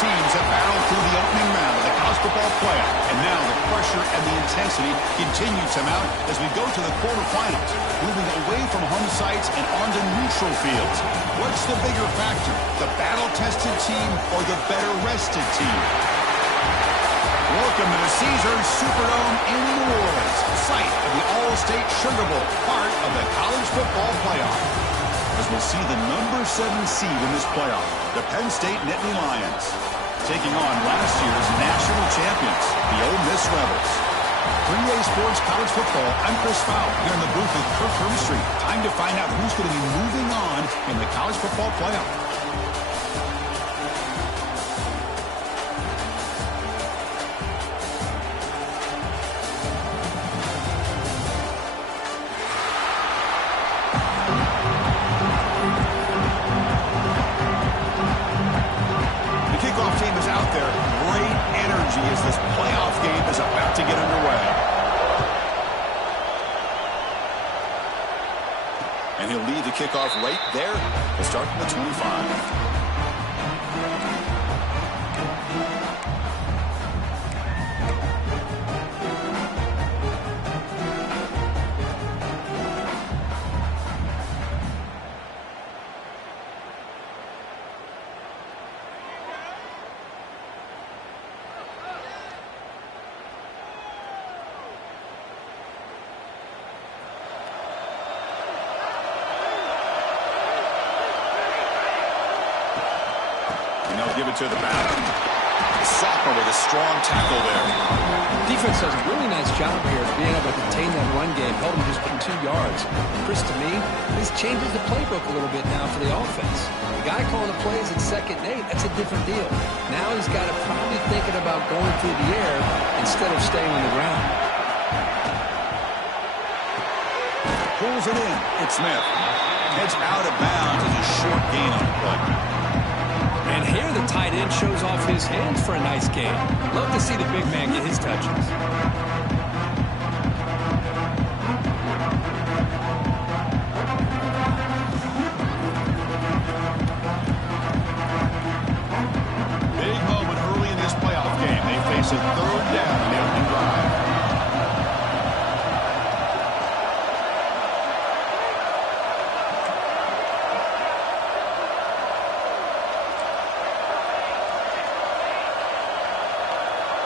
teams have battled through the opening round of the college football playoff, and now the pressure and the intensity continue to mount as we go to the quarterfinals, moving away from home sites and onto neutral fields. What's the bigger factor, the battle-tested team or the better-rested team? Welcome to the Caesars Superdome in New Orleans, site of the All-State Sugar Bowl, part of the college football playoff. As we'll see the number 7 seed in this playoff, the Penn State Nittany Lions, taking on last year's national champions, the Ole Miss Rebels. For EA Sports College Football, I'm Chris Fowle, here in the booth with Kirk Herbstreit. Time to find out who's going to be moving on in the college football playoff. As this playoff game is about to get underway. And he'll lead the kickoff right there. We'll start from the 25. Give it to the back. Sophomore with a strong tackle there. Defense does a really nice job here of being able to contain that run game, held him just 2 yards. Chris, to me, this changes the playbook a little bit now for the offense. The guy calling the plays at 2nd and 8, that's a different deal. Now he's got to probably thinking about going through the air instead of staying on the ground. Pulls it in. It's Smith. Heads out of bounds as a short gain on the play. And here the tight end shows off his hands for a nice gain. Love to see the big man get his touches. Big moment early in this playoff game. They face a 3rd down in the opening drive.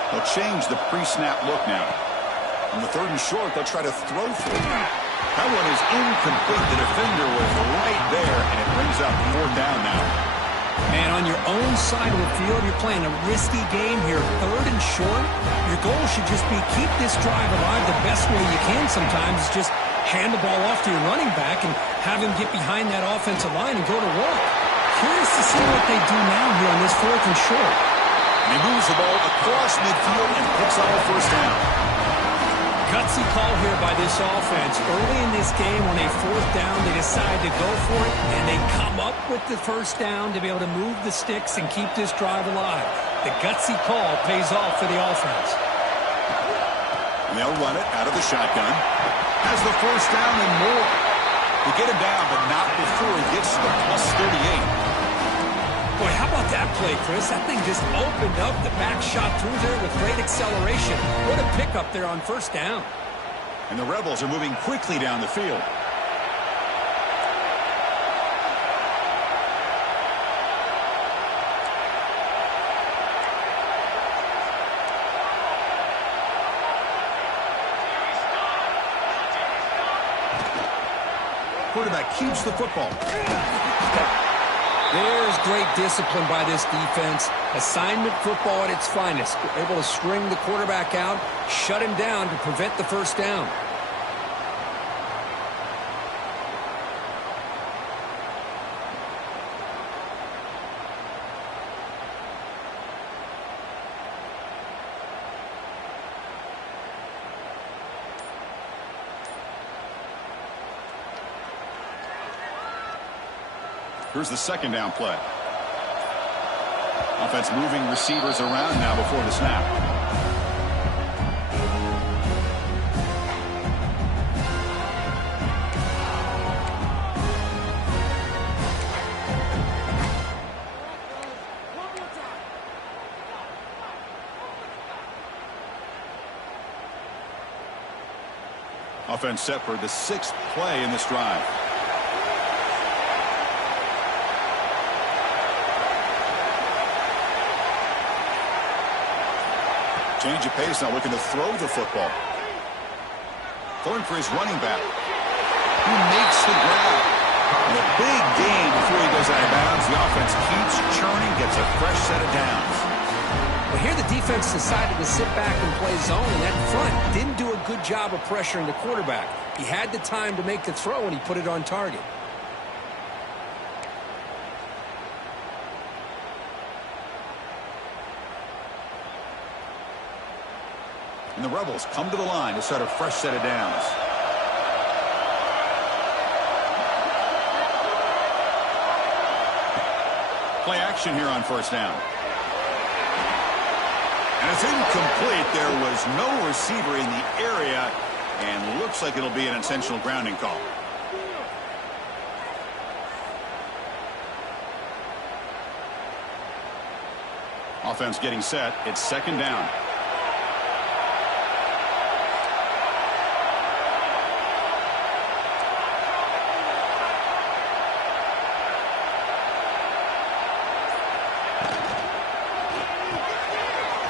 They'll change the pre-snap look now. On the 3rd and short, they'll try to throw for it. That one is incomplete. The defender was right there, and it brings up 4th down now. Man, on your own side of the field, you're playing a risky game here. 3rd and short, your goal should just be keep this drive alive the best way you can sometimes. Is just hand the ball off to your running back and have him get behind that offensive line and go to work. Curious to see what they do now here on this 4th and short. And he moves the ball across midfield and picks up a 1st down. Gutsy call here by this offense. Early in this game on a 4th down, they decide to go for it, and they come up with the 1st down to be able to move the sticks and keep this drive alive. The gutsy call pays off for the offense. And they'll run it out of the shotgun. Has the 1st down and more. They get him down, but not before he gets to the +38. Boy, how about that play, Chris? That thing just opened up. The back shot through there with great acceleration. What a pickup there on 1st down. And the Rebels are moving quickly down the field. Quarterback keeps the football. There's great discipline by this defense. Assignment football at its finest. They're able to string the quarterback out, shut him down to prevent the 1st down. Here's the 2nd down play. Offense moving receivers around now before the snap. Offense set for the 6th play in this drive. Change of pace now, looking to throw the football. Going for his running back. He makes the grab. And a big gain before he goes out of bounds. The offense keeps churning, gets a fresh set of downs. Well, here the defense decided to sit back and play zone, and that front didn't do a good job of pressuring the quarterback. He had the time to make the throw, and he put it on target. And the Rebels come to the line to start a fresh set of downs. Play action here on first down. And it's incomplete. There was no receiver in the area, and looks like it'll be an intentional grounding call. Offense getting set. It's second down.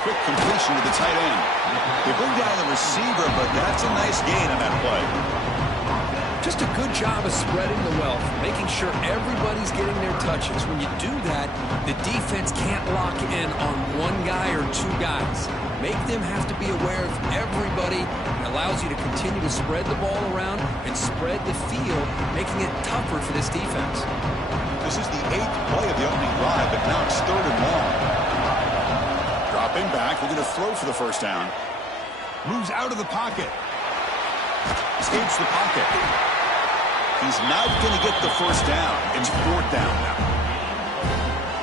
Quick completion to the tight end. They bring down the receiver, but that's a nice gain on that play. Just a good job of spreading the wealth, making sure everybody's getting their touches. When you do that, the defense can't lock in on one guy or two guys. Make them have to be aware of everybody. It allows you to continue to spread the ball around and spread the field, making it tougher for this defense. This is the 8th play of the opening drive, but now it's third and long. Dropping back, looking to throw for the first down. Moves out of the pocket. Escapes the pocket. He's not going to get the first down. It's fourth down now.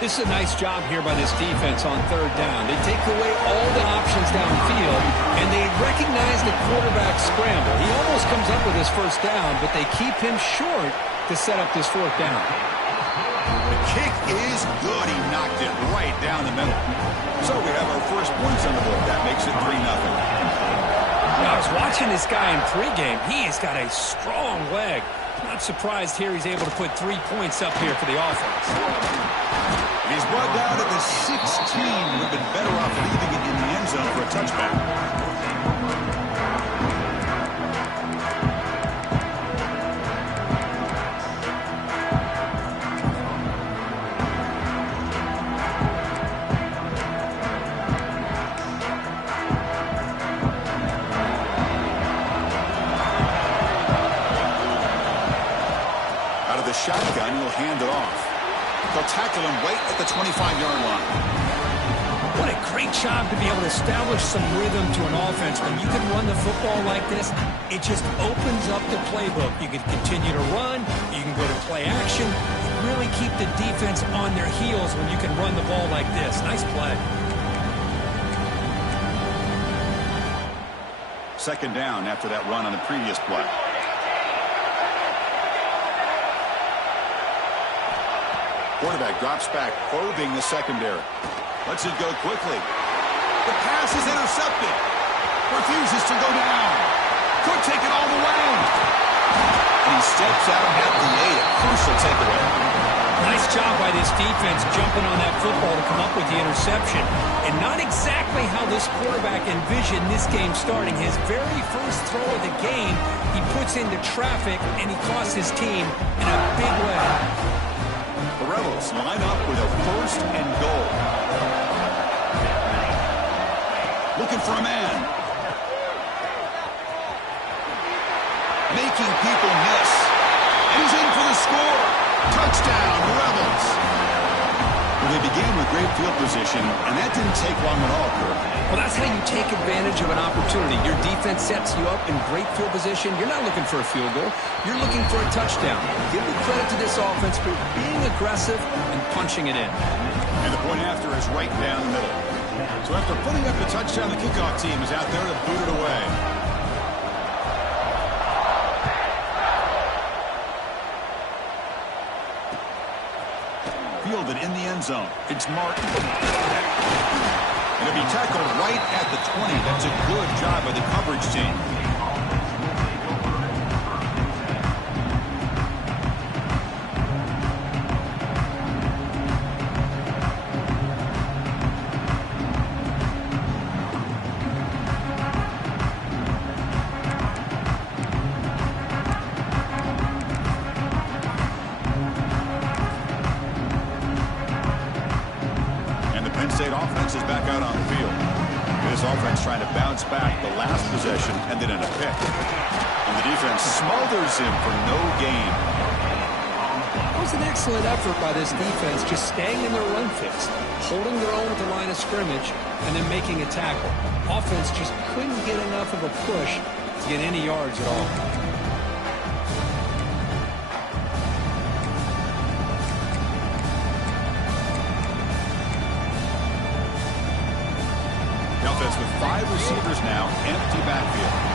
This is a nice job here by this defense on third down. They take away all the options downfield, and they recognize the quarterback scramble. He almost comes up with his first down, but they keep him short to set up this fourth down. The kick is good. He knocked it right down the middle. So we have our first points on the board. That makes it 3-0. I was watching this guy in pregame. He has got a strong leg. Not surprised here he's able to put 3 points up here for the offense. He's brought down at the 16. Would have been better off leaving it in the end zone for a touchback. Shotgun, he'll hand it off. They'll tackle him right at the 25-yard line. What a great job to be able to establish some rhythm to an offense. When you can run the football like this, it just opens up the playbook. You can continue to run. You can go to play action. Really keep the defense on their heels when you can run the ball like this. Nice play. Second down after that run on the previous play. Quarterback drops back, probing the secondary. Lets it go quickly. The pass is intercepted. Refuses to go down. Could take it all the way. And he steps out at the 8. A crucial takeaway. Nice job by this defense jumping on that football to come up with the interception. And not exactly how this quarterback envisioned this game starting. His very first throw of the game, he puts into traffic, and he costs his team in a big way. The Rebels line up with a first and goal. Looking for a man. Making people miss. And he's in for the score. Touchdown, Rebels. Well, they began with great field position, and that didn't take long at all, Kurt. Well, that's how you take advantage of an opportunity. Your defense sets you up in great field position. You're not looking for a field goal. You're looking for a touchdown. Give the credit to this offense for being aggressive and punching it in. And the point after is right down the middle. So after putting up the touchdown, the kickoff team is out there to boot it away. Fielded in the end zone. It's Martin. It'll be tackled right at the 20. That's a good job by the coverage team. first possession ended in a pick. And the defense smothers him for no gain. It was an excellent effort by this defense, just staying in their run fix, holding their own at the line of scrimmage, and then making a tackle. Offense just couldn't get enough of a push to get any yards at all. The offense with 5 receivers now, empty backfield.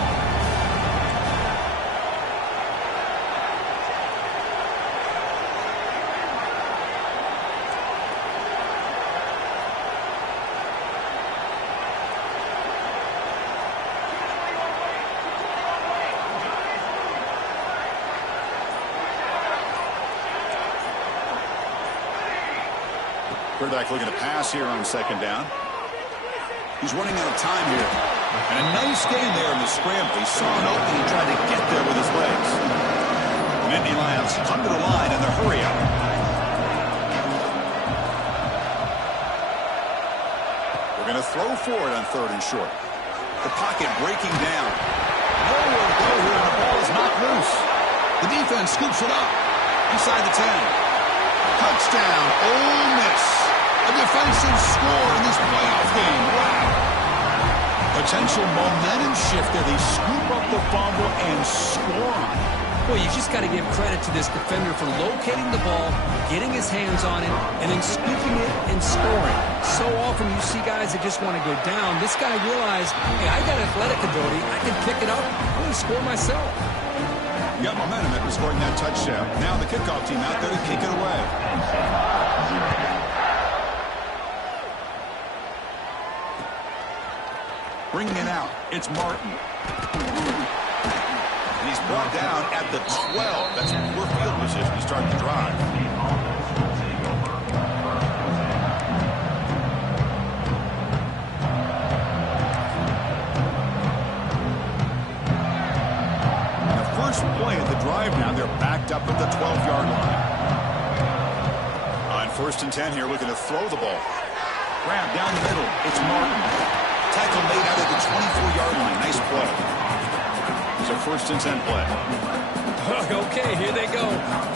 Quarterback looking to pass here on second down. He's running out of time here. And a nice gain there in the scramble. He saw an opening and tried to get there with his legs. The Nittany Lions come to the line in the hurry up. We're going to throw forward on 3rd and short. The pocket breaking down. Nowhere to go here, and the ball is not loose. The defense scoops it up inside the 10. Touchdown, Ole Miss. A defensive score in this playoff game. Wow. Potential momentum shift there. They scoop up the fumble and score on it. Well, you just got to give credit to this defender for locating the ball, getting his hands on it, and then scooping it and scoring. So often you see guys that just want to go down. This guy realized, hey, I got athletic ability. I can pick it up. I'm going to score myself. You got momentum after scoring that touchdown. Now the kickoff team out there to kick it away. Bringing it out, it's Martin. And he's brought down at the 12. That's poor field position to start the drive. The first play of the drive now, they're backed up at the 12-yard line. On 1st and 10 here, looking to throw the ball. Grab down the middle, it's Martin. Tackle made out at the 24-yard line. Nice play. It's a 1st and 10 play. Okay, here they go.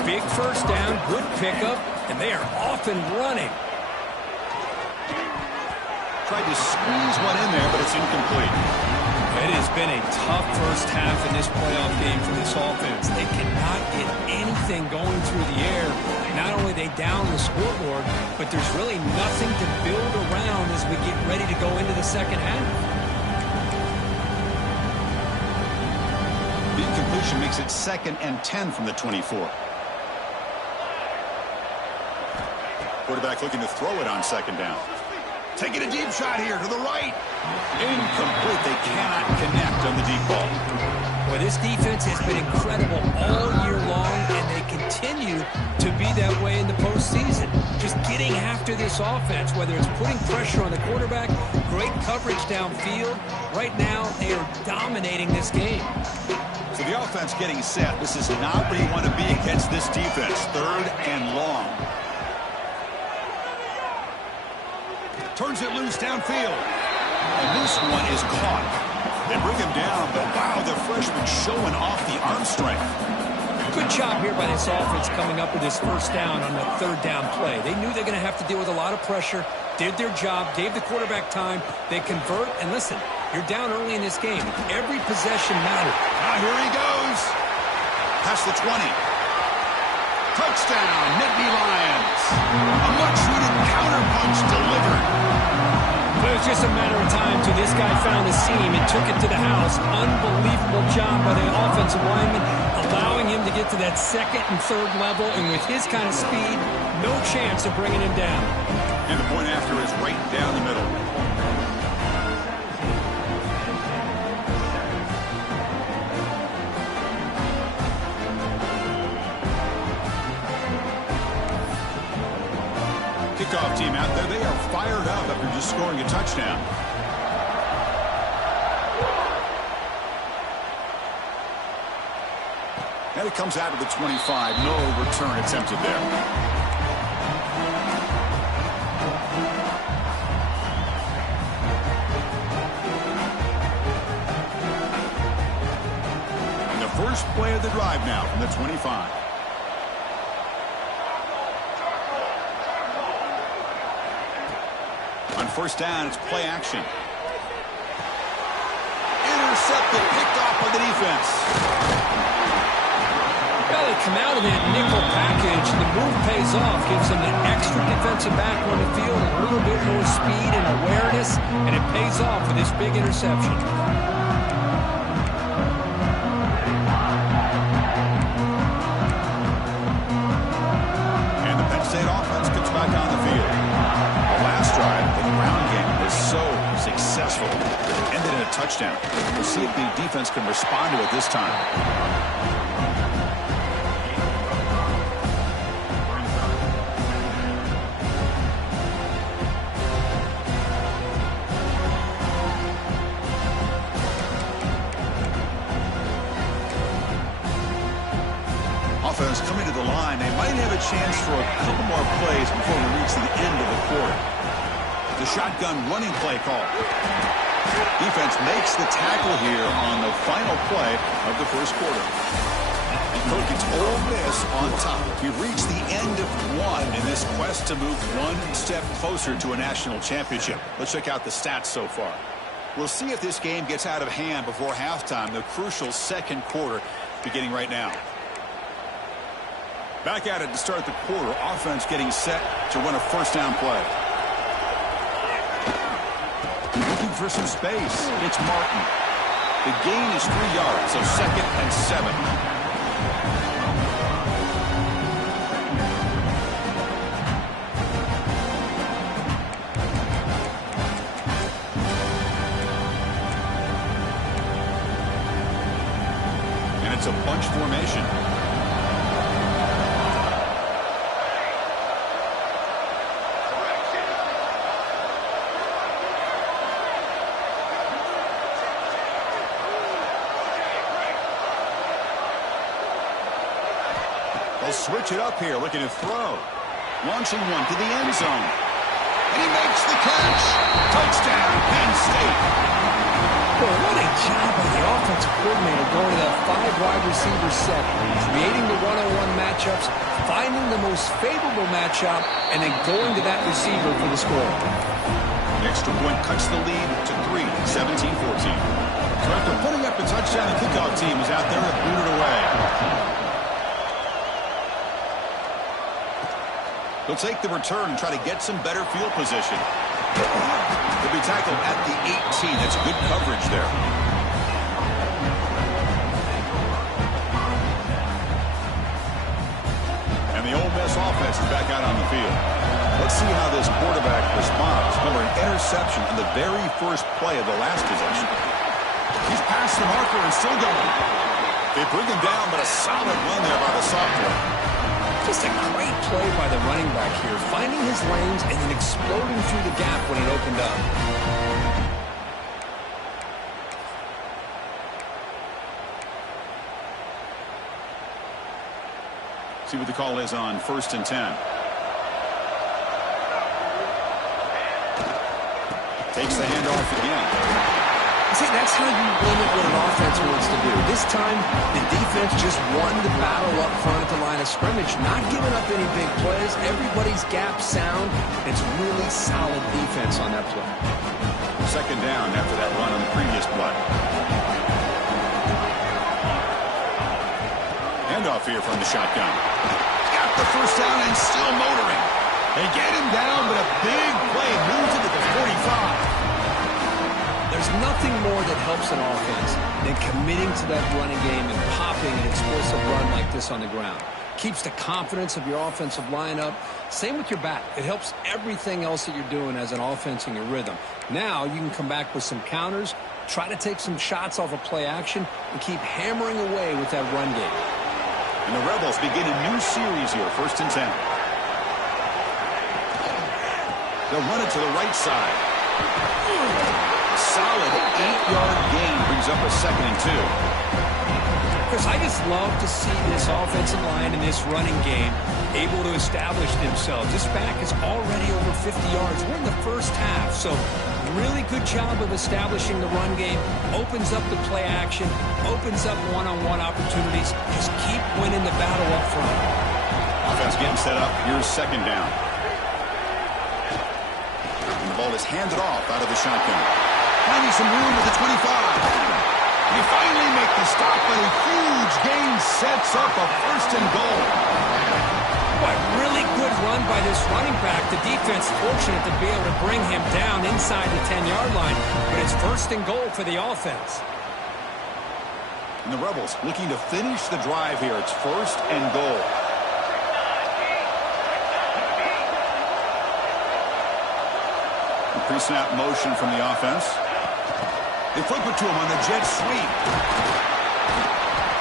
Big first down, good pickup, and they are off and running. Tried to squeeze one in there, but it's incomplete. It has been a tough first half in this playoff game for this offense. They cannot get anything going through the air. Not only are they down the scoreboard, but there's really nothing to build around as we get ready to go into the second half. The incompletion makes it 2nd and 10 from the 24. Quarterback looking to throw it on 2nd down. Taking a deep shot here to the right. Incomplete. They cannot connect on the deep ball. Well, this defense has been incredible all year long, and they continue to be that way in the postseason. Just getting after this offense, whether it's putting pressure on the quarterback, great coverage downfield. Right now, they are dominating this game. So the offense getting set. This is not where you want to be against this defense. 3rd and long. Turns it loose downfield. And this one is caught. They bring him down, but wow, the freshman showing off the arm strength. Good job here by this offense coming up with this first down on the 3rd down play. They knew they're going to have to deal with a lot of pressure, did their job, gave the quarterback time. They convert, and listen, you're down early in this game. Every possession mattered. Now here he goes. Past the 20. Touchdown, Nittany Lions. A much-needed counterpunch delivered. But it was just a matter of time till this guy found the seam and took it to the house. Unbelievable job by the offensive lineman, allowing him to get to that 2nd and 3rd level. And with his kind of speed, no chance of bringing him down. And the point after is right down the middle. Kickoff team out there. They are fired up after just scoring a touchdown. And it comes out of the 25. No return attempted there. first play of the drive now from the 25. On first down, it's play action. Intercepted, picked off by the defense. Well, they come out of that nickel package. The move pays off, gives them an extra defensive back on the field, a little bit more speed and awareness, and it pays off with this big interception. And the Penn State offense gets back on the field. The last drive, the ground game was so successful that it ended in a touchdown. We'll see if the defense can respond to it this time. Offense coming to the line. They might have a chance for a couple more plays before we reach the end of the quarter. The shotgun running play call. Defense makes the tackle here on the final play of the first quarter. And Cook, it's Ole Miss on top. We've reached the end of one in this quest to move one step closer to a national championship. Let's check out the stats so far. We'll see if this game gets out of hand before halftime, the crucial second quarter beginning right now. Back at it to start the quarter. Offense getting set to run a first down play. Looking for some space. It's Martin. The gain is 3 yards, so 2nd and 7. And it's a bunch formation. Switch it up here, looking to throw. Launching one to the end zone. And he makes the catch. Touchdown, Penn State. Well, what a job by the offensive coordinator going to that 5 wide receiver set, creating the one-on-one matchups, finding the most favorable matchup, and then going to that receiver for the score. The extra point cuts the lead to 3, 17-14. So after putting up a touchdown, the kickoff team is out there to boot it away. They'll take the return and try to get some better field position. They'll be tackled at the 18. That's good coverage there. And the Ole Miss offense is back out on the field. Let's see how this quarterback responds. Remember, an interception on the very first play of the last possession. He's past the marker and still going. They bring him down, but a solid run there by the sophomore. Just a great play by the running back here, finding his lanes and then exploding through the gap when it opened up. See what the call is on 1st and 10. Takes the handoff again. See, that's how you limit what an offense wants to do. This time, the defense just won the battle up front at the line of scrimmage, not giving up any big plays. Everybody's gap sound. It's really solid defense on that play. 2nd down after that run on the previous play. Handoff here from the shotgun. Got the first down and still motoring. They get him down, but a big play moves into the 45. There's nothing more that helps an offense than committing to that running game and popping an explosive run like this on the ground. Keeps the confidence of your offensive lineup. Same with your back. It helps everything else that you're doing as an offense in your rhythm. Now you can come back with some counters, try to take some shots off of play action, and keep hammering away with that run game. And the Rebels begin a new series here, 1st and 10. They'll run it to the right side. Solid 8-yard gain brings up a 2nd and 2. Chris, I just love to see this offensive line and this running game able to establish themselves. This back is already over 50 yards. We're in the first half, so really good job of establishing the run game, opens up the play action, opens up one-on-one opportunities. Just keep winning the battle up front. Offense getting set up. Here's second down. And the ball is handed off out of the shotgun. Finding some room at the 25. You finally make the stop, but a huge gain sets up a first and goal. Boy, really good run by this running back. The defense fortunate to be able to bring him down inside the 10-yard line, but it's first and goal for the offense. And the Rebels looking to finish the drive here. It's first and goal. Pre-snap motion from the offense. They flip it to him on the jet sweep.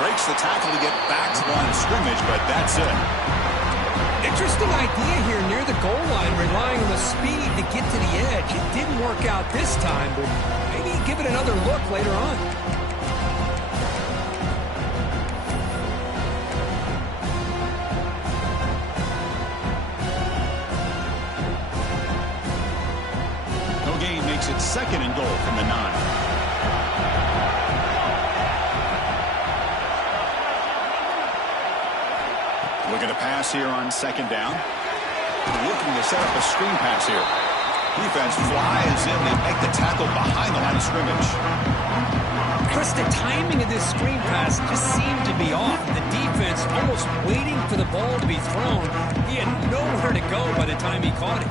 Breaks the tackle to get back to the line of scrimmage, but that's it. Interesting idea here near the goal line, relying on the speed to get to the edge. It didn't work out this time, but maybe give it another look later on. No gain makes it second and goal from the 9. Looking to pass here on second down. Looking to set up a screen pass here. Defense flies in. They make the tackle behind the line of scrimmage. Chris, the timing of this screen pass just seemed to be off. The defense almost waiting for the ball to be thrown. He had nowhere to go by the time he caught it.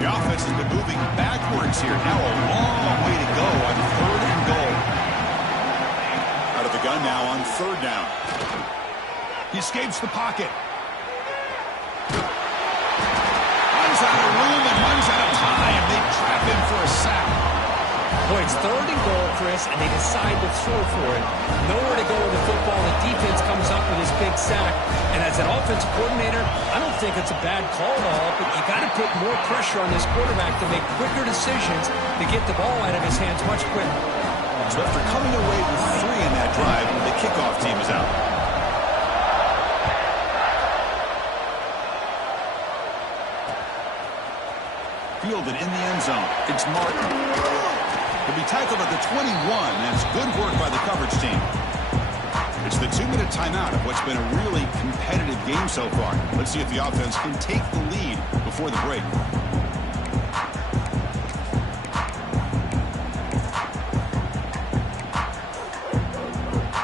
The offense has been moving backwards here. Now a long way to go on third and goal. Out of the gun now on third down. He escapes the pocket. Runs out of room and runs out of time. They trap him for a sack. Boy, it's third and goal, Chris, and they decide to throw for it. Nowhere to go with the football. The defense comes up with this big sack. And as an offensive coordinator, I don't think it's a bad call at all, but you got to put more pressure on this quarterback to make quicker decisions to get the ball out of his hands much quicker. So after coming away with 3 in that drive, the kickoff team is out. Fielded in the end zone. It's Martin. He'll be tackled at the 21, and it's good work by the coverage team. It's the 2-minute timeout of what's been a really competitive game so far. Let's see if the offense can take the lead before the break.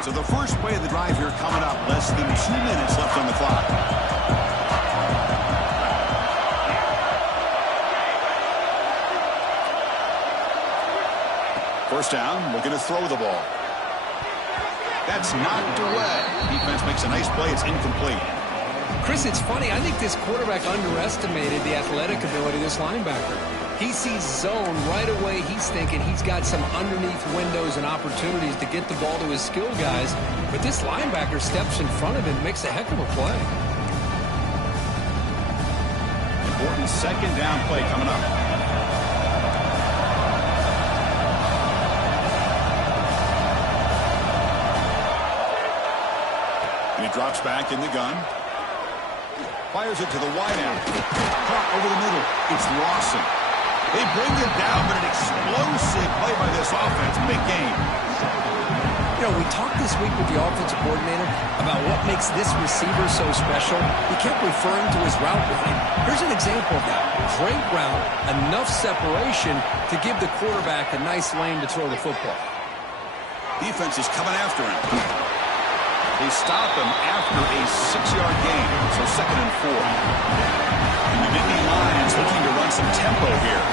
So the first play of the drive here coming up. Less than 2 minutes left on the clock. First down, looking to throw the ball. That's knocked away. Defense makes a nice play. It's incomplete. Chris, it's funny. I think this quarterback underestimated the athletic ability of this linebacker. He sees zone right away. He's thinking he's got some underneath windows and opportunities to get the ball to his skill guys. But this linebacker steps in front of him and makes a heck of a play. Important second down play coming up. And he drops back in the gun. Fires it to the wideout. Caught over the middle. It's Lawson. They bring him down, but an explosive play by this offense. Big game. You know, we talked this week with the offensive coordinator about what makes this receiver so special. He kept referring to his route running. Here's an example of that. Great route, enough separation to give the quarterback a nice lane to throw the football. Defense is coming after him. They stop him after a 6-yard gain, so 2nd and 4. And the Nittany Lions looking to run some tempo here.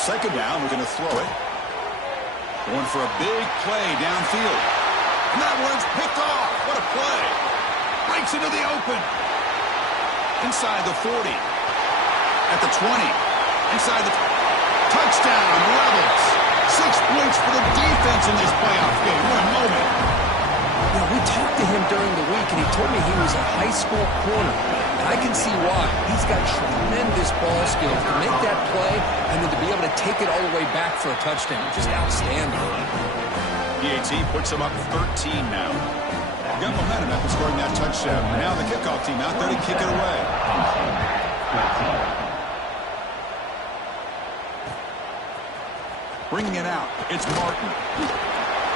Second down, we're going to throw it. Going for a big play downfield. And that one's picked off. What a play. Breaks into the open. Inside the 40. At the 20. Inside the... Touchdown, Rebels. 6 points for the defense in this playoff game. What a moment. You know, we talked to him during the week, and he told me he was a high school corner. And I can see why. He's got tremendous ball skills to make that play and then to be able to take it all the way back for a touchdown. Just outstanding. PAT puts them up 13 now. Got momentum after scoring that touchdown. Now the kickoff team out there to kick it away. Bringing it out, it's Martin.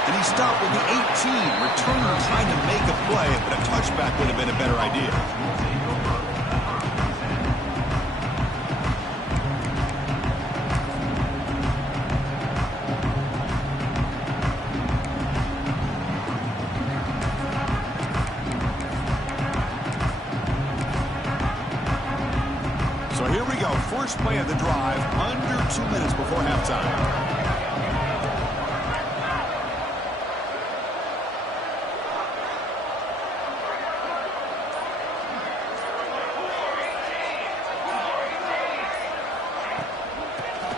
And he stopped with the 18. Returner trying to make a play, but a touchback would have been a better idea. So here we go. First play of the drive, under 2 minutes before halftime.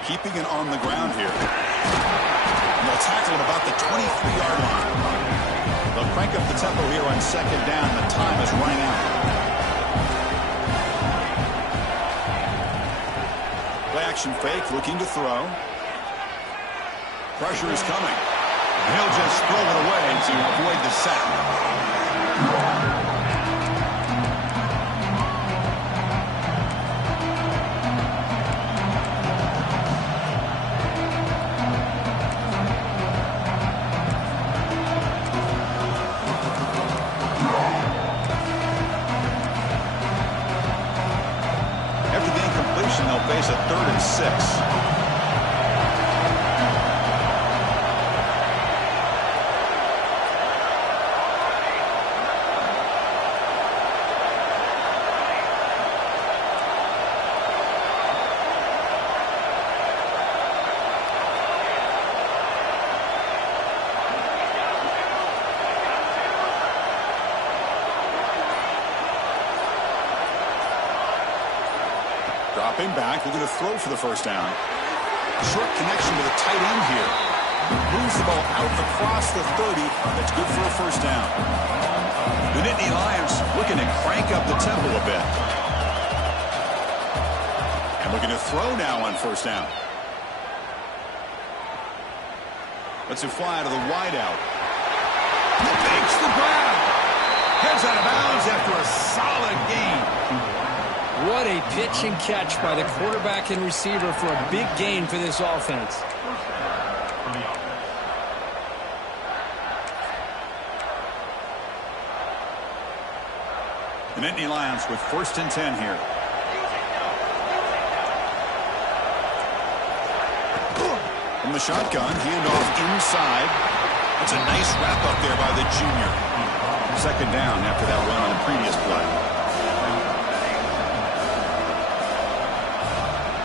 Keeping it on the ground here. And they'll tackle at about the 23-yard line. They'll crank up the tempo here on second down. The time is running out. Play action fake, looking to throw. Pressure is coming. And he'll just throw it away to avoid the sack. Face a 3rd and 6. Dropping back, looking to throw for the first down. Short connection to the tight end here. Moves the ball out across the 30. That's good for a first down. The Nittany Lions looking to crank up the tempo a bit. And looking to throw now on first down. Lets it fly out of the wideout. Makes the grab. Heads out of bounds after a solid gain. What a pitch and catch by the quarterback and receiver for a big gain for this offense. The Nittany Lions with 1st and 10 here. From the shotgun, handoff inside. That's a nice wrap up there by the junior. Second down after that run on the previous play.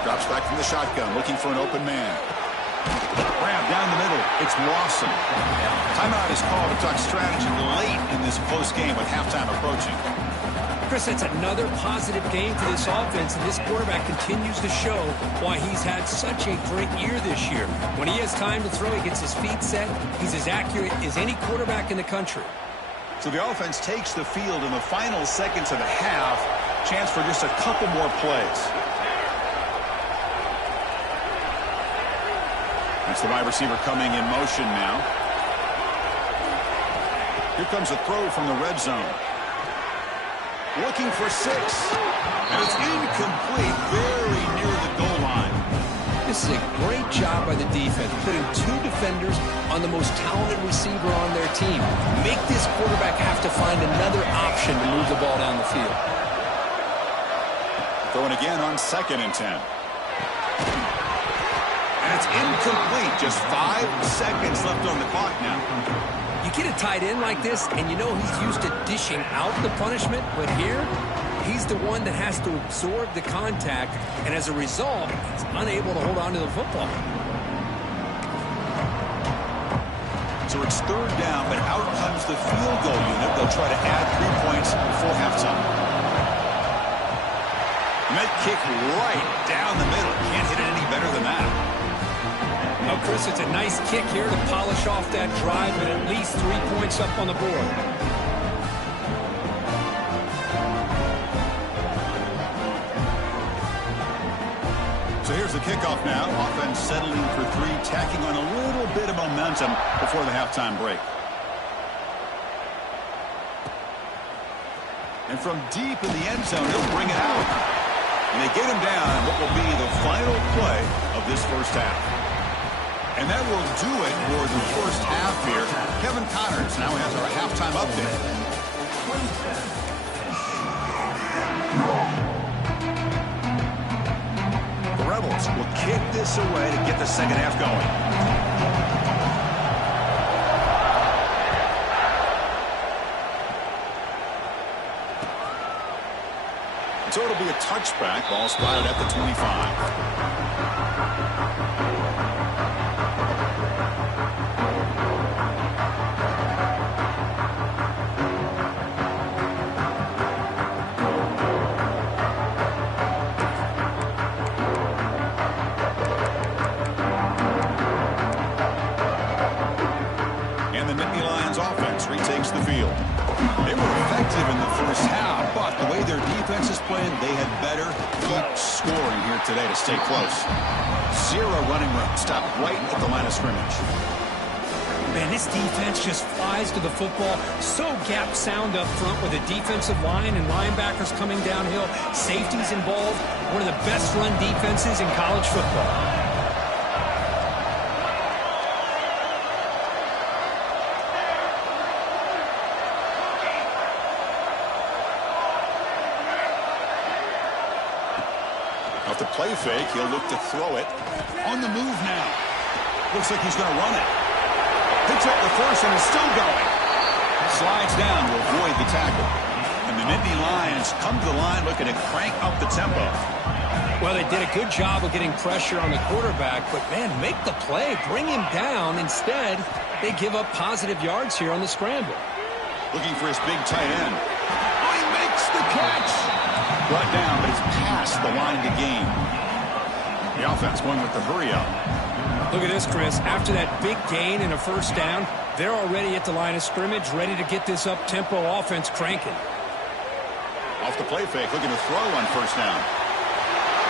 Drops back from the shotgun, looking for an open man. Grab down the middle. It's Lawson. Timeout is called to talk strategy late in this close game with halftime approaching. Chris, that's another positive game for this offense, and this quarterback continues to show why he's had such a great year this year. When he has time to throw, he gets his feet set. He's as accurate as any quarterback in the country. So the offense takes the field in the final seconds of the half. Chance for just a couple more plays. That's the wide receiver coming in motion now. Here comes a throw from the red zone. Looking for 6. And it's incomplete, very near the goal line. This is a great job by the defense, putting 2 defenders on the most talented receiver on their team. Make this quarterback have to find another option to move the ball down the field. Throwing again on 2nd and 10. And it's incomplete. Just 5 seconds left on the clock now. You get a tight end like this, and you know he's used to dishing out the punishment, but here, he's the one that has to absorb the contact, and as a result, he's unable to hold on to the football. So it's 3rd down, but out comes the field goal unit. They'll try to add 3 points before halftime. Med kick right down the middle. Can't hit it any better than that. A Well, Chris, it's a nice kick here to polish off that drive, but at least 3 points up on the board. So here's the kickoff now. Offense settling for three, tacking on a little bit of momentum before the halftime break. And from deep in the end zone, he'll bring it out. And they get him down in what will be the final play of this first half. And that will do it for the first half here. Kevin Connors now has our halftime update. The Rebels will kick this away to get the second half going. So it'll be a touchback. Ball spotted at the 25. And the Nittany Lions offense retakes the field. They were effective in the first half, but the way their defense is playing, they had better keep scoring here today to stay close. Zero running room. Stop right at the line of scrimmage. Man, this defense just flies to the football. So gap sound up front with a defensive line and linebackers coming downhill. Safeties involved. One of the best run defenses in college football. Off the play fake, he'll look to throw it. On the move now. Looks like he's going to run it. Picks up the first and is still going. Slides down to avoid the tackle. And the Nittany Lions come to the line looking to crank up the tempo. Well, they did a good job of getting pressure on the quarterback, but, man, make the play. Bring him down. Instead, they give up positive yards here on the scramble. Looking for his big tight end. Oh, he makes the catch. Brought down, but it's past the line to gain. The offense going with the hurry up. Look at this, Chris. After that big gain and a first down, they're already at the line of scrimmage, ready to get this up-tempo offense cranking. Off the play fake, looking to throw on first down.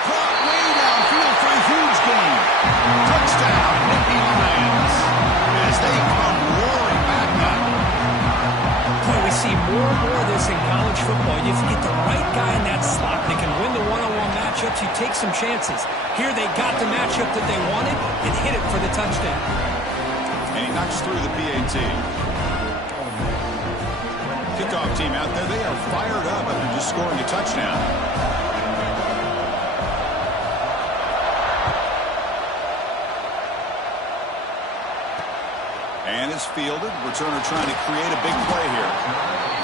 Caught way downfield for a huge gain. Touchdown, Nittany Lions. As they come roaring back now. Boy, we see more and more of this in college football. If you get the right guy in that slot, they can win the one-on-one matchups. You take some chances. Here they got the matchup that they wanted and hit it for the touchdown. And he knocks through the PAT. Kickoff team out there, they are fired up after just scoring a touchdown. And it's fielded. Returner trying to create a big play here.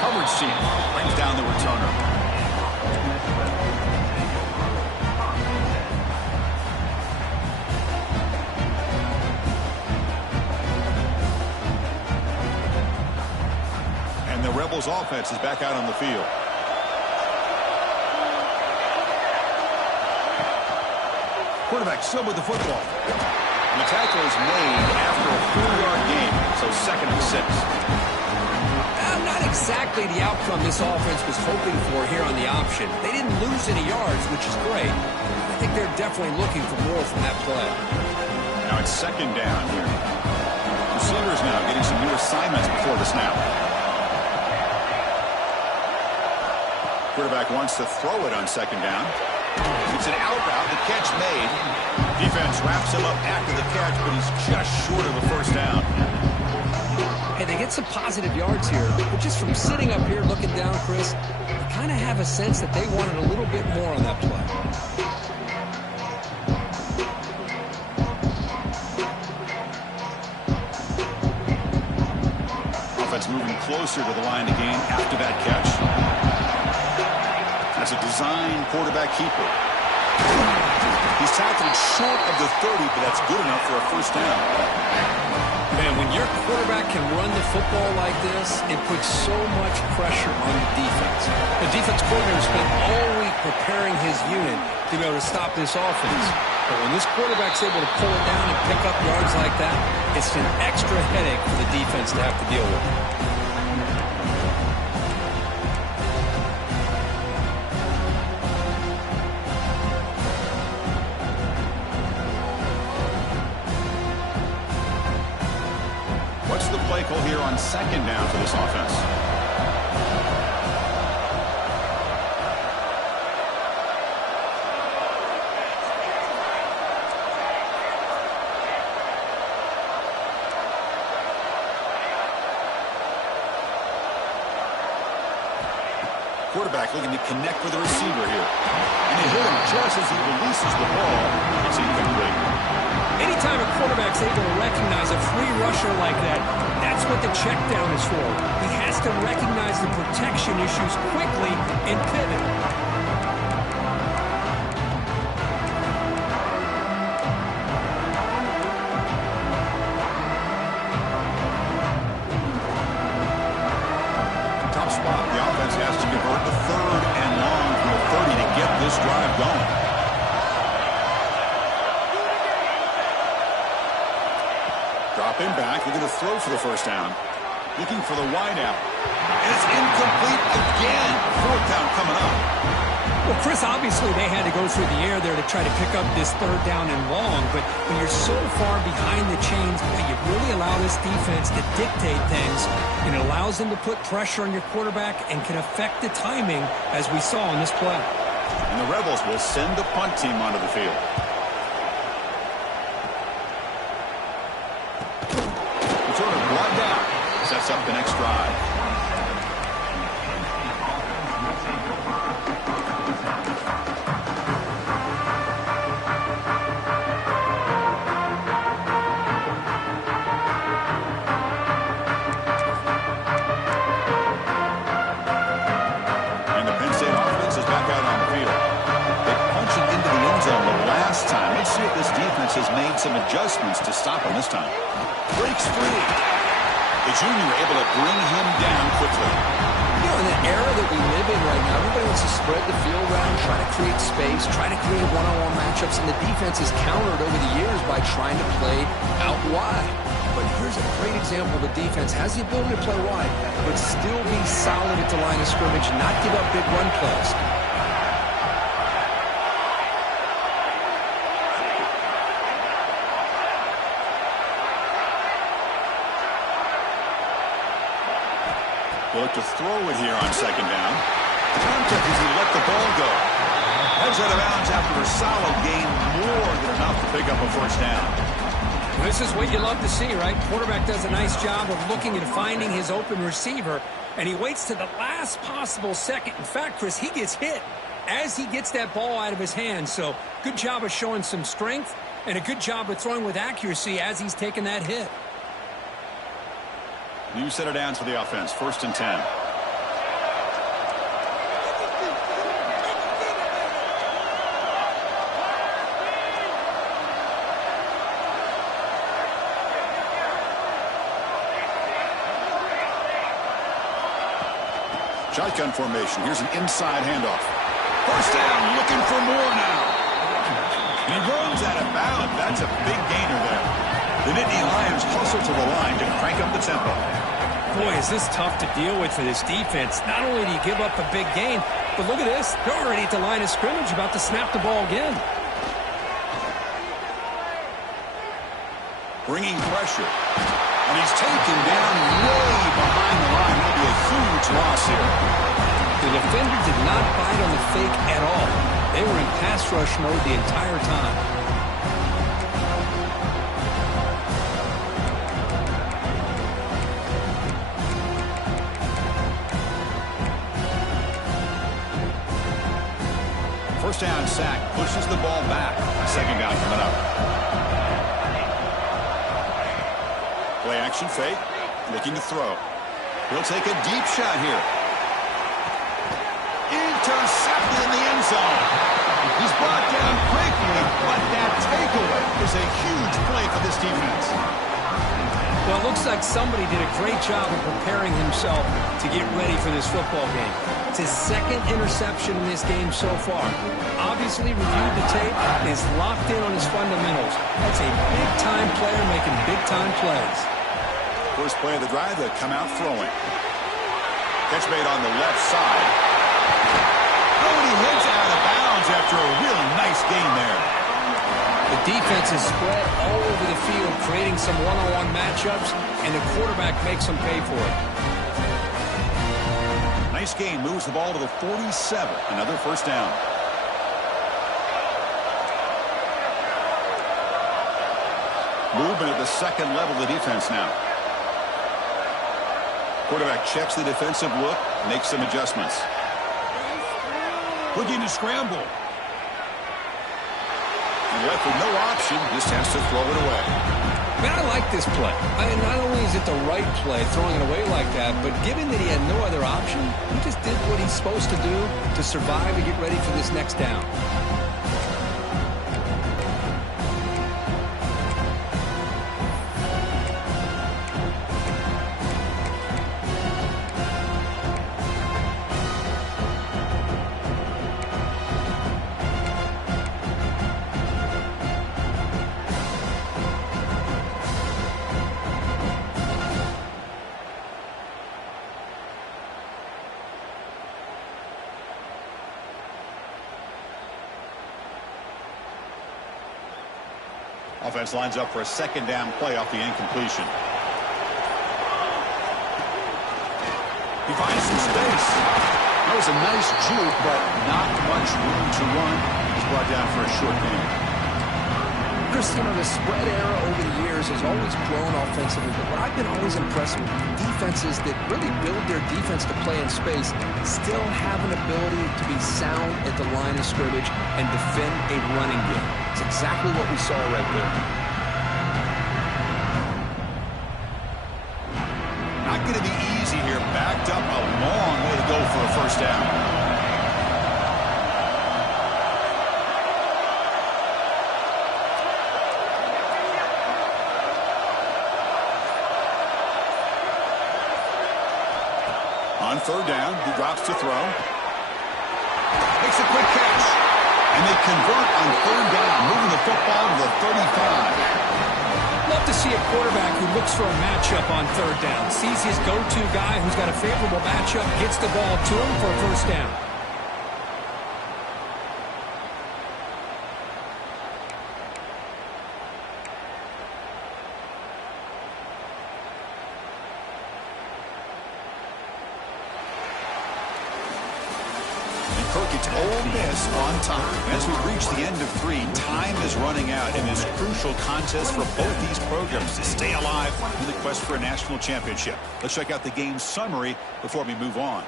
Coverage team brings down the returner. And the Rebels offense is back out on the field. Quarterback still with the football. And the tackle is made after a 4-yard gain, so 2nd and 6. Not exactly the outcome this offense was hoping for here on the option. They didn't lose any yards, which is great. I think they're definitely looking for more from that play. Now it's 2nd down here. Receivers now getting some new assignments before the snap. Quarterback wants to throw it on 2nd down. It's an out route, the catch made. Defense wraps him up after the catch, but he's just short of a first down. Hey, they get some positive yards here, but just from sitting up here looking down, Chris, I kind of have a sense that they wanted a little bit more on that play. Offense moving closer to the line to gain after that catch. That's a design quarterback keeper. He's tackled short of the 30, but that's good enough for a first down. Man, when your quarterback can run the football like this, it puts so much pressure on the defense. The defense coordinator spent all week preparing his unit to be able to stop this offense. But when this quarterback's able to pull it down and pick up yards like that, it's an extra headache for the defense to have to deal with. What's the play call here on second down for this offense? Quarterback looking to connect with the receiver here. And he hit him just as he releases the ball. It's incomplete. Anytime a quarterback's able to recognize a free rusher like that, that's what the check down is for. He has to recognize the protection issues quickly and pivot. Tough spot. The offense has to convert the third and long from the 30 to get this drive going. Dropping back, looking to throw for the first down. Looking for the wide out. And it's incomplete again. Fourth down coming up. Well, Chris, obviously they had to go through the air there to try to pick up this third down and long, but when you're so far behind the chains, you really allow this defense to dictate things, and it allows them to put pressure on your quarterback and can affect the timing, as we saw in this play. And the Rebels will send the punt team onto the field. Returner brought down. Sets up the next drive. And the Penn State offense is back out on the field. They punched it into the end zone the last time. Let's see if this defense has made some adjustments to stop him this time. Breaks free. The junior able to bring him down quickly. You know, in the era that we live in right now, everybody wants to spread the field around, try to create space, try to create one-on-one matchups, and the defense has countered over the years by trying to play out wide. But here's a great example. The defense has the ability to play wide, but still be solid at the line of scrimmage, not give up big run plays. Look to throw it here on second down. Contact as he let the ball go. Heads out of bounds after a solid gain, more than enough to pick up a first down. This is what you love to see, right? Quarterback does a nice job of looking and finding his open receiver, and he waits to the last possible second. In fact, Chris, he gets hit as he gets that ball out of his hands. So good job of showing some strength and a good job of throwing with accuracy as he's taking that hit. New set of downs for the offense. First and 10. Shotgun formation. Here's an inside handoff. First down, looking for more now. And he runs out of bounds. That's a big gainer there. The Nittany Lions hustle to the line to crank up the tempo. Boy, is this tough to deal with for this defense. Not only do you give up a big gain, but look at this. They're already at the line of scrimmage, about to snap the ball again. Bringing pressure. And he's taken down way behind the line. That'll be a huge loss here. The defender did not bite on the fake at all. They were in pass rush mode the entire time. First down sack, pushes the ball back. Second down coming up. Play action fake, looking to throw. He'll take a deep shot here. Intercepted in the end zone. He's brought down quickly, but that takeaway is a huge play for this defense. Well, it looks like somebody did a great job of preparing himself to get ready for this football game. It's his second interception in this game so far. Obviously reviewed the tape and is locked in on his fundamentals. That's a big-time player making big-time plays. First play of the drive, they come out throwing. Catch made on the left side. Oh, and he heads out of bounds after a really nice gain there. The defense is spread all over the field, creating some one-on-one matchups, and the quarterback makes them pay for it. Nice game, moves the ball to the 47. Another first down. Movement at the second level of the defense now. Quarterback checks the defensive look, makes some adjustments. Looking to scramble. And left with no option, just has to throw it away. Man, I like this play. Not only is it the right play, throwing it away like that, but given that he had no other option, he just did what he's supposed to do to survive and get ready for this next down. Offense lines up for a second down play off the incompletion. He finds some space. That was a nice juke, but not much room to run. He's brought down for a short gain. Chris, the spread era over the years has always grown offensively, but what I've been always impressed with defenses that really build their defense to play in space still have an ability to be sound at the line of scrimmage and defend a running game. It's exactly what we saw right there. Not going to be easy here. Backed up a long way to go for a first down. On third down, he drops to throw. Makes a quick catch. And they convert on third down, moving the football to the 35. Love to see a quarterback who looks for a matchup on third down. Sees his go-to guy who's got a favorable matchup, gets the ball to him for a first down. It's Ole Miss on top. As we reach the end of 3, time is running out in this crucial contest for both these programs to stay alive in the quest for a national championship. Let's check out the game summary before we move on.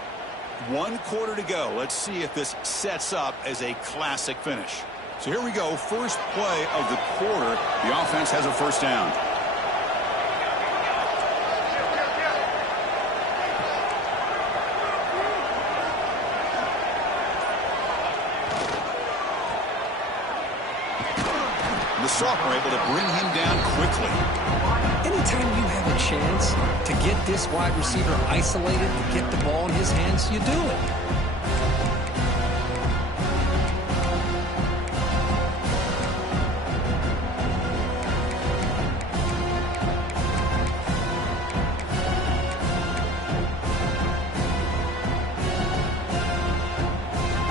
1 quarter to go. Let's see if this sets up as a classic finish. So here we go. First play of the quarter. The offense has a first down. The Sophomore able to bring him down quickly. Anytime you have a chance to get this wide receiver isolated, to get the ball in his hands, you do it.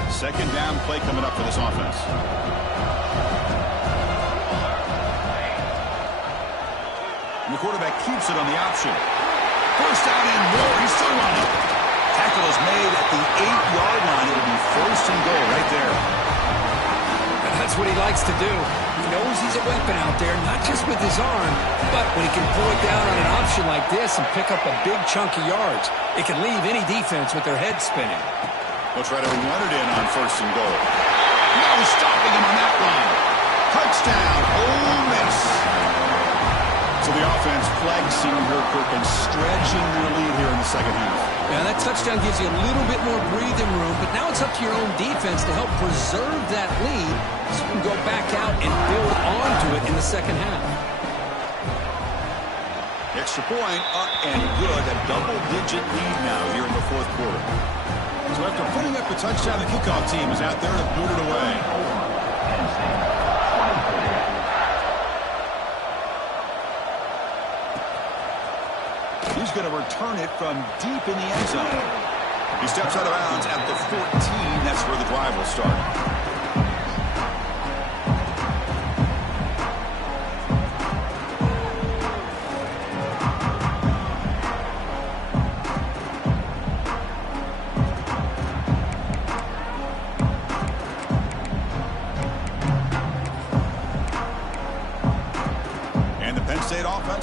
Second down play coming up for this offense. And the quarterback keeps it on the option. First down and more. He's still running. Tackle is made at the 8-yard line. It'll be first and goal right there. And that's what he likes to do. He knows he's a weapon out there, not just with his arm, but when he can pull it down on an option like this and pick up a big chunk of yards, it can leave any defense with their head spinning. They'll try to run it in on first and goal. No stopping him on that one. Touchdown, Ole Miss. So the offense flexing her quick and stretching their lead here in the second half. Yeah, that touchdown gives you a little bit more breathing room, but now it's up to your own defense to help preserve that lead so you can go back out and build onto it in the second half. Extra point up and good. A double-digit lead now here in the fourth quarter. So after putting up a touchdown, the kickoff team is out there to boot it away. He's going to return it from deep in the end zone. He steps out of bounds at the 14. That's where the drive will start.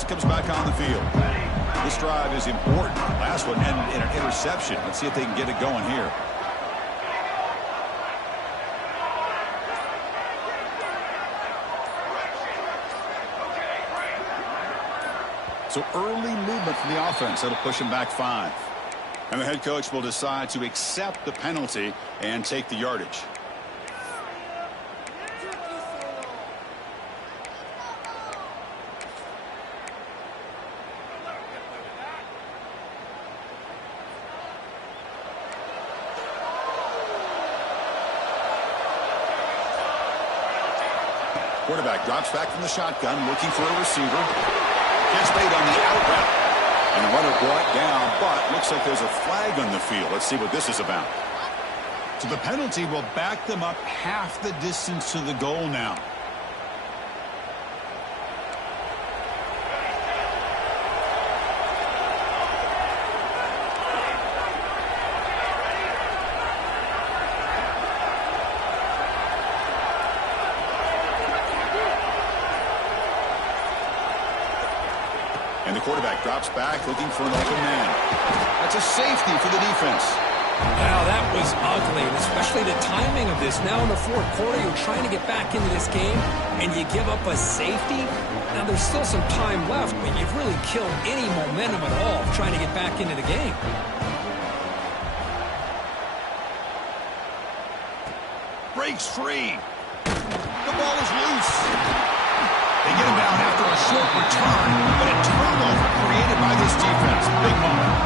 Comes back on the field. This drive is important. Last one ended in an interception. Let's see if they can get it going here. So early movement from the offense. That'll push them back 5. And the head coach will decide to accept the penalty and take the yardage. Quarterback drops back from the shotgun, looking for a receiver. Gets made on the out route. And the runner brought down, but looks like there's a flag on the field. Let's see what this is about. So the penalty will back them up half the distance to the goal now. And the quarterback drops back, looking for an open man. That's a safety for the defense. Wow, that was ugly, and especially the timing of this. Now in the fourth quarter, you're trying to get back into this game, and you give up a safety. Now there's still some time left, but you've really killed any momentum at all trying to get back into the game. Breaks free. The ball is loose. They get him down after a short return, but a turnover created by this defense. Big moment.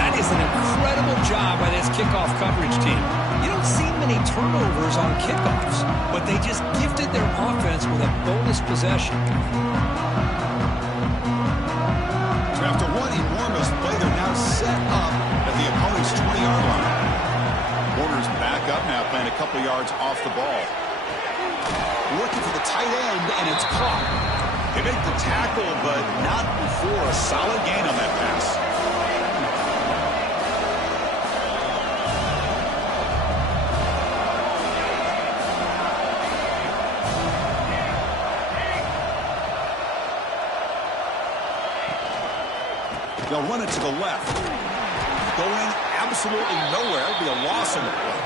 That is an incredible job by this kickoff coverage team. You don't see many turnovers on kickoffs, but they just gifted their offense with a bonus possession. So after one enormous play, they're now set up at the opponent's 20-yard line. Warner's back up now, playing a couple yards off the ball. Looking for the tight end, and it's caught. They make the tackle, but not before a solid gain on that pass. They'll run it to the left. Going absolutely nowhere. It'll be a loss in the play.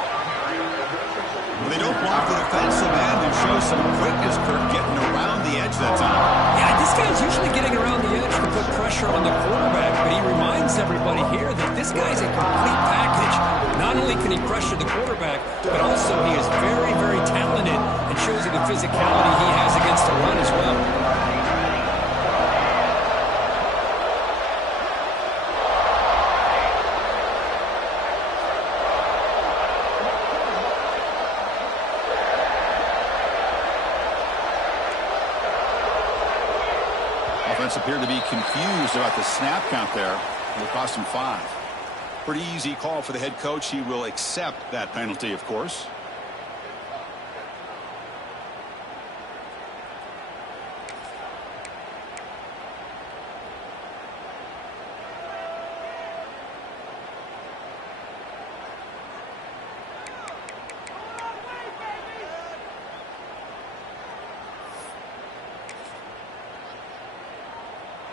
They don't block the defensive end and show some quickness, Kirk, getting around the edge that time. Yeah, this guy's usually getting around the edge to put pressure on the quarterback, but he reminds everybody here that this guy's a complete package. Not only can he pressure the quarterback, but also he is very, very talented and shows you the physicality he has against the run as well. Offense appeared to be confused about the snap count there. It'll cost him 5. Pretty easy call for the head coach. He will accept that penalty, of course.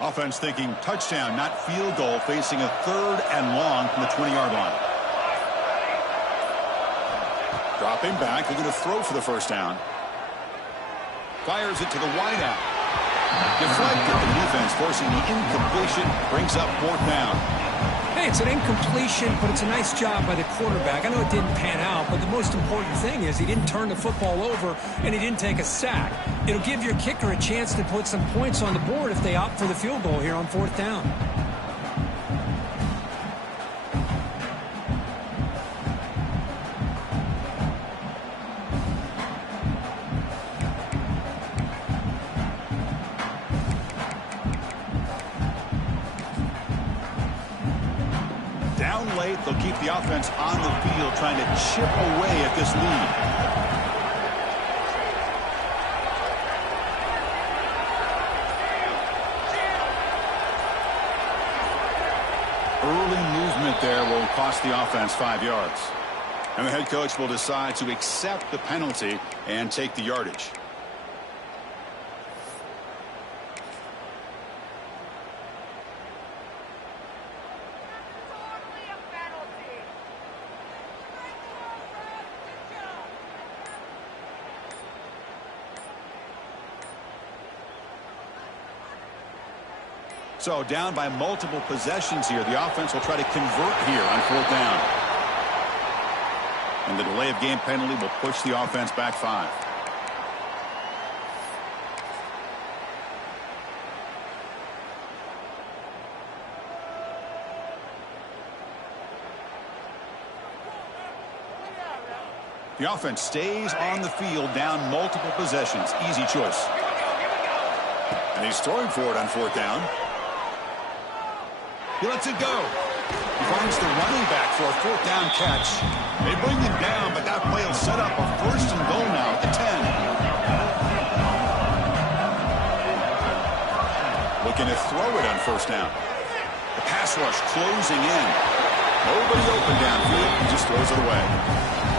Offense thinking touchdown, not field goal, facing a 3rd and long from the 20-yard line. Dropping back, looking to throw for the first down. Fires it to the wideout. Deflected. The defense defense forcing the incompletion, brings up 4th down. Hey, it's an incompletion, but it's a nice job by the quarterback. I know it didn't pan out, but the most important thing is he didn't turn the football over and he didn't take a sack. It'll give your kicker a chance to put some points on the board if they opt for the field goal here on 4th down. Down late, they'll keep the offense on the field trying to chip away at this lead. Early movement there will cost the offense 5 yards. And the head coach will decide to accept the penalty and take the yardage. So down by multiple possessions here. The offense will try to convert here on 4th down. And the delay of game penalty will push the offense back 5. The offense stays on the field down multiple possessions. Easy choice. And he's throwing for it on 4th down. He lets it go. He finds the running back for a 4th down catch. They bring him down, but that play will set up a 1st and goal now at the 10. Looking to throw it on 1st down. The pass rush closing in. Nobody open downfield. He just throws it away.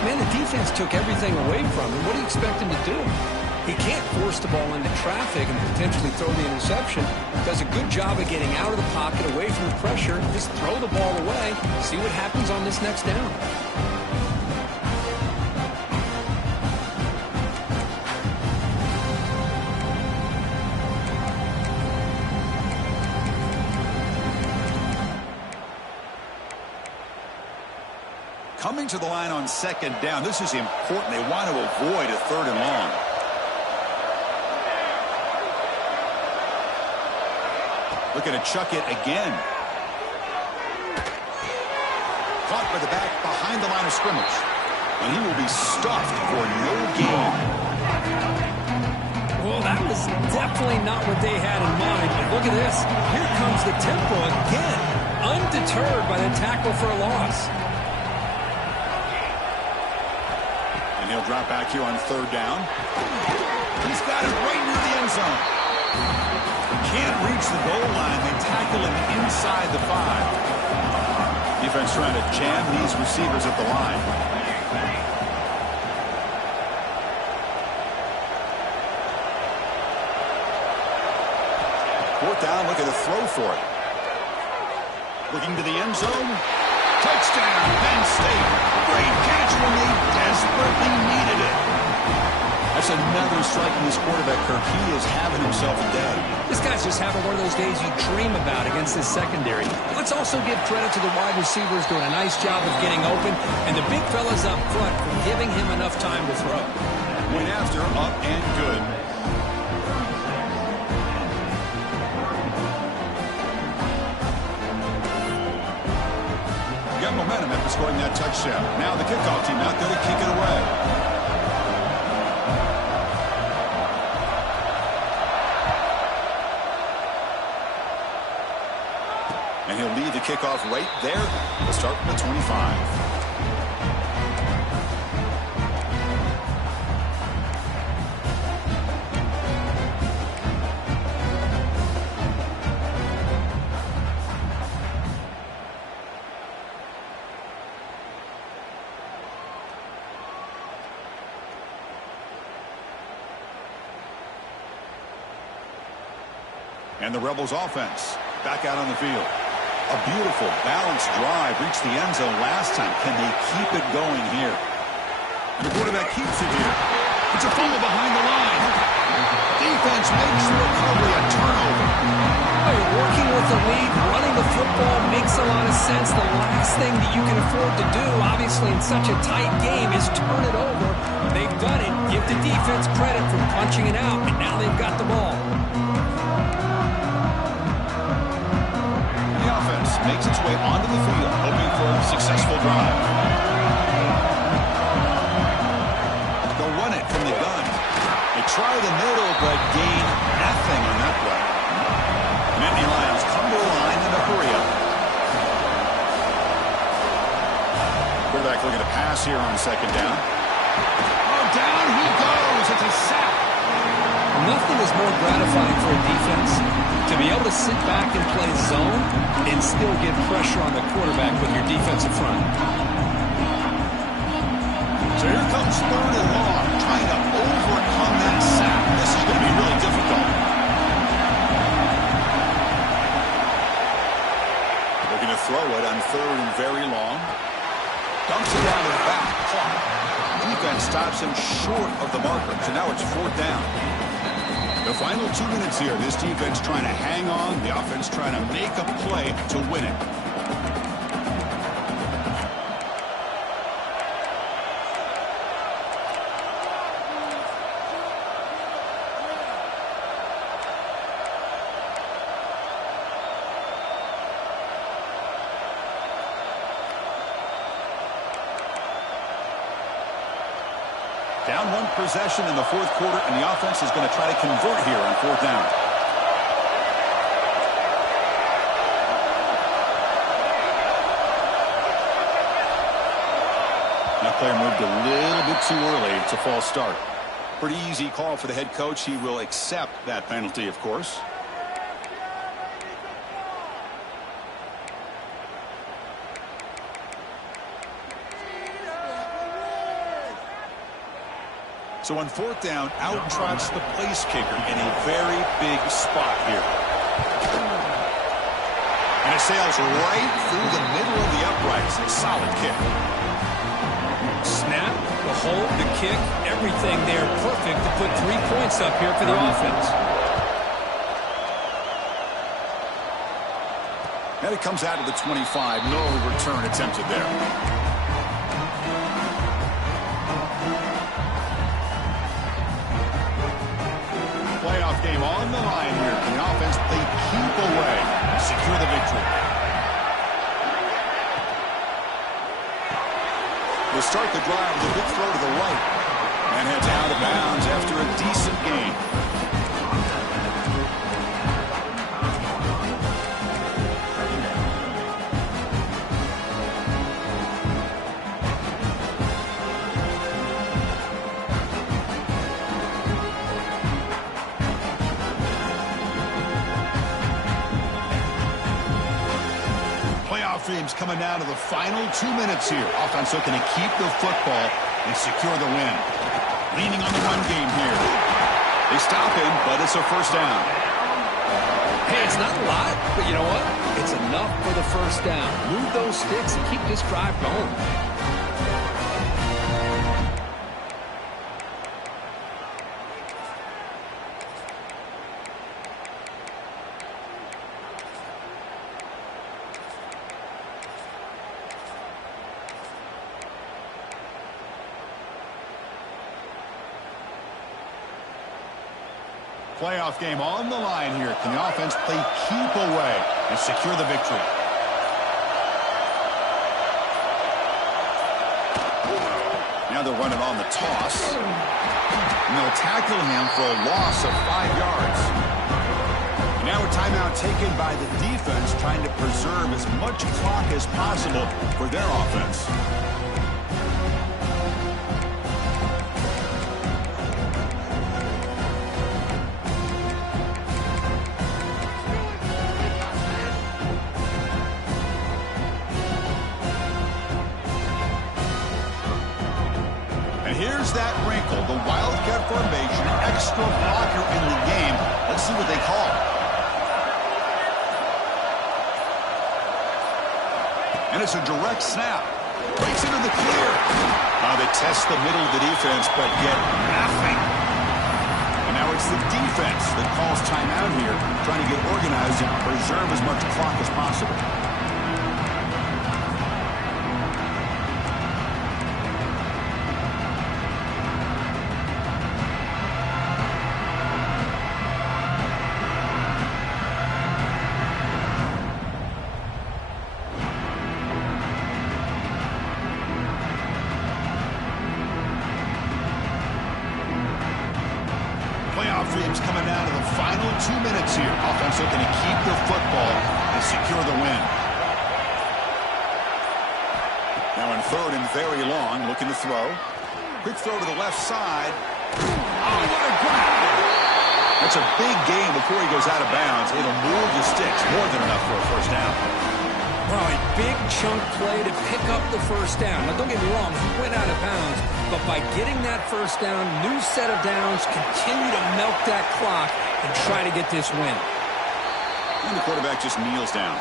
Man, the defense took everything away from him. What do you expect him to do? He can't force the ball into traffic and potentially throw the interception. Does a good job of getting out of the pocket, away from the pressure. Just throw the ball away. See what happens on this next down. Coming to the line on 2nd down. This is important. They want to avoid a 3rd and long. Looking to chuck it again. Caught by the back behind the line of scrimmage. And he will be stuffed for no gain. Well, that was definitely not what they had in mind. But look at this. Here comes the tempo again. Undeterred by the tackle for a loss. And he'll drop back here on 3rd down. He's got it right near the end zone. Can't reach the goal line. They tackle him inside the 5. Defense trying to jam these receivers at the line. Fourth down, looking to throw for it. Looking to the end zone. Touchdown, Penn State. Great catch when they desperately needed it. That's another strike from this quarterback, Kirk. He is having himself a day. This guy's just having one of those days you dream about against this secondary. Let's also give credit to the wide receivers doing a nice job of getting open, and the big fellas up front for giving him enough time to throw. Went after, up and good. Got momentum after scoring that touchdown. Now the kickoff team out there to kick it away. And he'll lead the kickoff right there. We'll start from the 25. And the Rebels offense back out on the field. A beautiful, balanced drive. Reached the end zone last time. Can they keep it going here? And the quarterback keeps it here. It's a fumble behind the line. Defense makes the recovery, a turnover. lead. Running the football makes a lot of sense. The last thing that you can afford to do, obviously, in such a tight game is turn it over. They've done it. Give the defense credit for punching it out, and now they've got the ball. The offense makes its way onto the field, hoping for a successful drive. They'll run it from the gun. They try the middle, but gain nothing on that play. Nittany Lions come to the line in a hurry up. Quarterback looking to pass here on second down. Oh, down he goes. It's a sack. Nothing is more gratifying for a defense to be able to sit back and play zone and still get pressure on the quarterback with your defensive front. So here comes third and long, trying to overcome that sack. This is going to be really difficult. Looking to throw it on third and very long. Dumps it down to the back. Clock. Defense stops him short of the marker, so now it's fourth down. The final 2 minutes here. This defense trying to hang on. The offense trying to make a play to win it. Down one possession in the fourth quarter, and the offense is going to try to convert here on fourth down. That player moved a little bit too early. It's a false start. Pretty easy call for the head coach. He will accept that penalty, of course. So on fourth down, out trots the place kicker in a very big spot here. And it sails right through the middle of the uprights. A solid kick. Snap, the hold, the kick, everything there perfect to put 3 points up here for the offense. And it comes out of the 25. No return attempted there. Playoff game on the line here. The offense, they keep away, secure the victory. They'll start the drive with a big throw to the right. And heads out of bounds after a decent gain. Teams coming down to the final 2 minutes here. Offense looking to keep the football and secure the win. Leaning on the run game here. They stop him, but it's a first down. Hey, it's not a lot, but you know what? It's enough for the first down. Move those sticks and keep this drive going. Playoff game on the line here. Can the offense play keep away and secure the victory? Now they're running on the toss. And they'll tackle him for a loss of 5 yards. And now a timeout taken by the defense, trying to preserve as much clock as possible for their offense. Here's that wrinkle, the Wildcat formation, extra blocker in the game. Let's see what they call. And it's a direct snap. Breaks into the clear. They test the middle of the defense, but get nothing. And now it's It's the defense that calls timeout here, trying to get organized and preserve as much clock as possible. Playoff dreams coming down to the final 2 minutes here. Offense looking to keep their football and secure the win. Now in third and very long, looking to throw. Quick throw to the left side. Oh, what a grab! That's a big gain before he goes out of bounds. It'll move the sticks, more than enough for a first down. Well, a big chunk play to pick up the first down. Now, don't get me wrong, he went out of bounds, but by getting that first down, new set of downs, continue to milk that clock and try to get this win. And the quarterback just kneels down.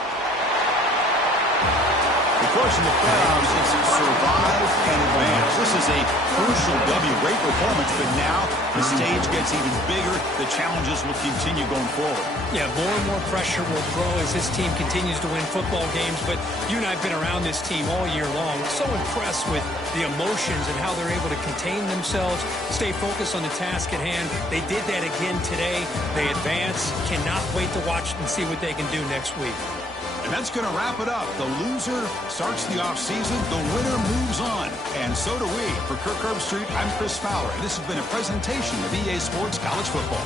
Of course, in the playoffs, it's survive and advance. This is a crucial W. Great performance, but now the stage gets even bigger. The challenges will continue going forward. Yeah, more and more pressure will grow as this team continues to win football games, but you and I have been around this team all year long. So impressed with the emotions and how they're able to contain themselves, stay focused on the task at hand. They did that again today. They advance. Cannot wait to watch and see what they can do next week. And that's going to wrap it up. The loser starts the offseason. The winner moves on. And so do we. For Kirk Herbstreit, I'm Chris Fowler. This has been a presentation of EA Sports College Football.